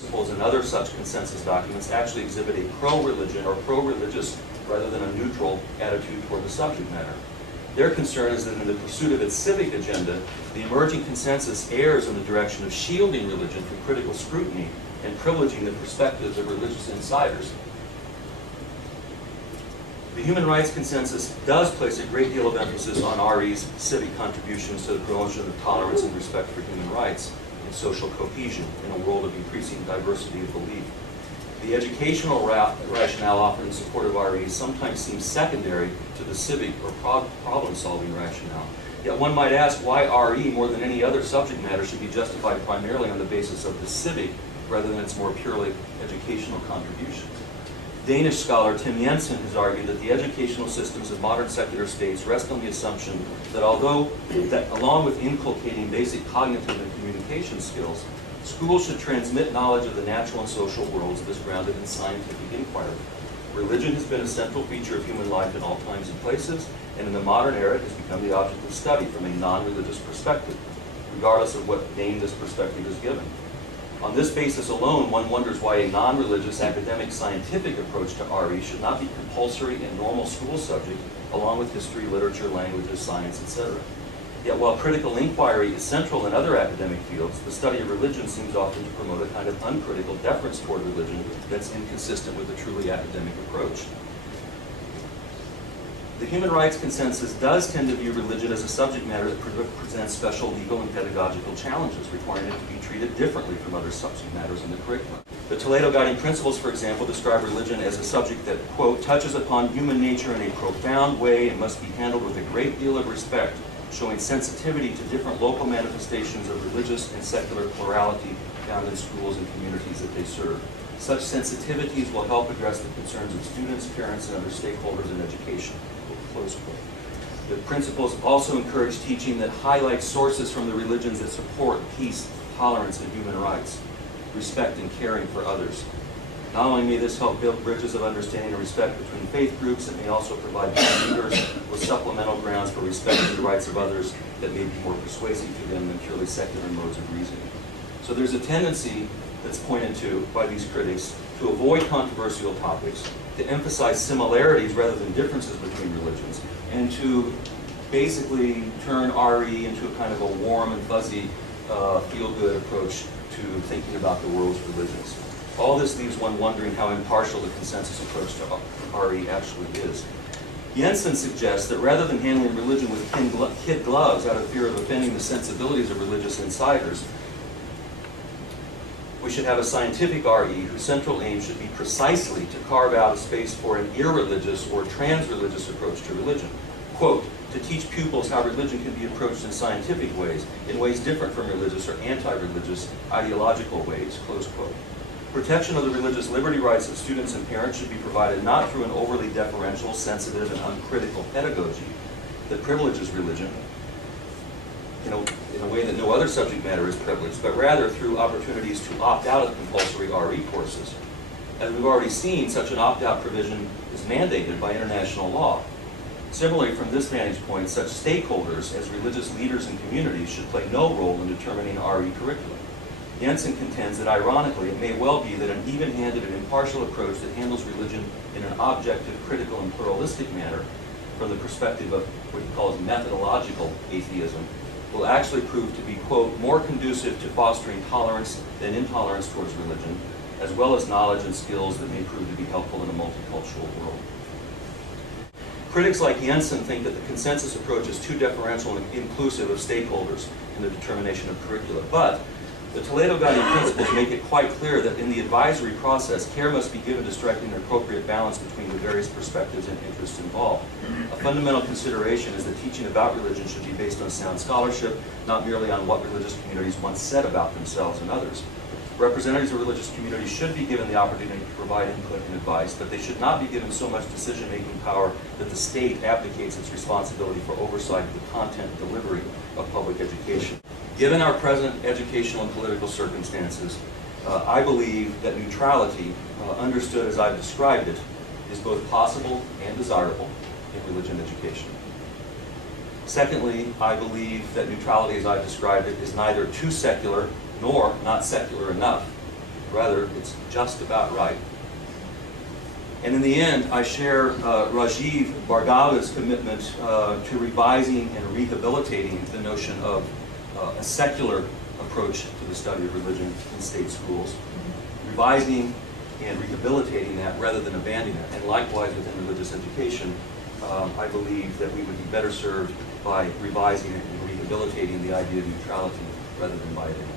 principles and other such consensus documents actually exhibit a pro-religion or pro-religious rather than a neutral attitude toward the subject matter. Their concern is that in the pursuit of its civic agenda, the emerging consensus errs in the direction of shielding religion from critical scrutiny and privileging the perspectives of religious insiders. The human rights consensus does place a great deal of emphasis on RE's civic contributions to the promotion of tolerance and respect for human rights and social cohesion in a world of increasing diversity of belief. The educational rationale offered in support of RE sometimes seems secondary to the civic or problem-solving rationale. Yet one might ask why RE, more than any other subject matter, should be justified primarily on the basis of the civic rather than its more purely educational contributions. Danish scholar Tim Jensen has argued that the educational systems of modern secular states rest on the assumption that along with inculcating basic cognitive and communication skills, schools should transmit knowledge of the natural and social worlds that is grounded in scientific inquiry. Religion has been a central feature of human life in all times and places, and in the modern era it has become the object of study from a non-religious perspective, regardless of what name this perspective is given. On this basis alone, one wonders why a non-religious academic scientific approach to RE should not be compulsory in normal school subject, along with history, literature, languages, science, etc. Yet while critical inquiry is central in other academic fields, the study of religion seems often to promote a kind of uncritical deference toward religion that's inconsistent with a truly academic approach. The human rights consensus does tend to view religion as a subject matter that presents special legal and pedagogical challenges, requiring it to be treated differently from other subject matters in the curriculum. The Toledo Guiding Principles, for example, describe religion as a subject that, quote, touches upon human nature in a profound way and must be handled with a great deal of respect, showing sensitivity to different local manifestations of religious and secular plurality found in schools and communities that they serve. Such sensitivities will help address the concerns of students, parents, and other stakeholders in education. Close quote. The principles also encourage teaching that highlights sources from the religions that support peace, tolerance, and human rights, respect and caring for others. Not only may this help build bridges of understanding and respect between faith groups, it may also provide leaders with supplemental grounds for respecting the rights of others that may be more persuasive to them than purely secular modes of reasoning. So there's a tendency that's pointed to by these critics to avoid controversial topics, to emphasize similarities rather than differences between religions, and to basically turn RE into a kind of a warm and fuzzy, feel-good approach to thinking about the world's religions. All this leaves one wondering how impartial the consensus approach to RE actually is. Jensen suggests that rather than handling religion with kid gloves out of fear of offending the sensibilities of religious insiders, we should have a scientific RE whose central aim should be precisely to carve out a space for an irreligious or trans-religious approach to religion. Quote, to teach pupils how religion can be approached in scientific ways, in ways different from religious or anti-religious ideological ways, close quote. Protection of the religious liberty rights of students and parents should be provided not through an overly deferential, sensitive, and uncritical pedagogy that privileges religion in a way that no other subject matter is privileged, but rather through opportunities to opt out of compulsory RE courses. As we've already seen, such an opt-out provision is mandated by international law. Similarly, from this vantage point, such stakeholders as religious leaders and communities should play no role in determining RE curriculum. Jensen contends that ironically, it may well be that an even-handed and impartial approach that handles religion in an objective, critical, and pluralistic manner from the perspective of what he calls methodological atheism will actually prove to be, quote, more conducive to fostering tolerance than intolerance towards religion, as well as knowledge and skills that may prove to be helpful in a multicultural world. Critics like Jensen think that the consensus approach is too deferential and inclusive of stakeholders in the determination of curricula, but the Toledo Guiding Principles make it quite clear that in the advisory process, care must be given to striking an appropriate balance between the various perspectives and interests involved. A fundamental consideration is that teaching about religion should be based on sound scholarship, not merely on what religious communities once said about themselves and others. Representatives of religious communities should be given the opportunity to provide input and advice, but they should not be given so much decision-making power that the state abdicates its responsibility for oversight of the content and delivery of public education. Given our present educational and political circumstances, I believe that neutrality, understood as I've described it, is both possible and desirable in religion education. Secondly, I believe that neutrality as I've described it is neither too secular nor not secular enough. Rather, it's just about right. And in the end, I share Rajiv Bhargava's commitment to revising and rehabilitating the notion of a secular approach to the study of religion in state schools, revising and rehabilitating that rather than abandoning it. And likewise within religious education, I believe that we would be better served by revising and rehabilitating the idea of neutrality rather than by abandoning it.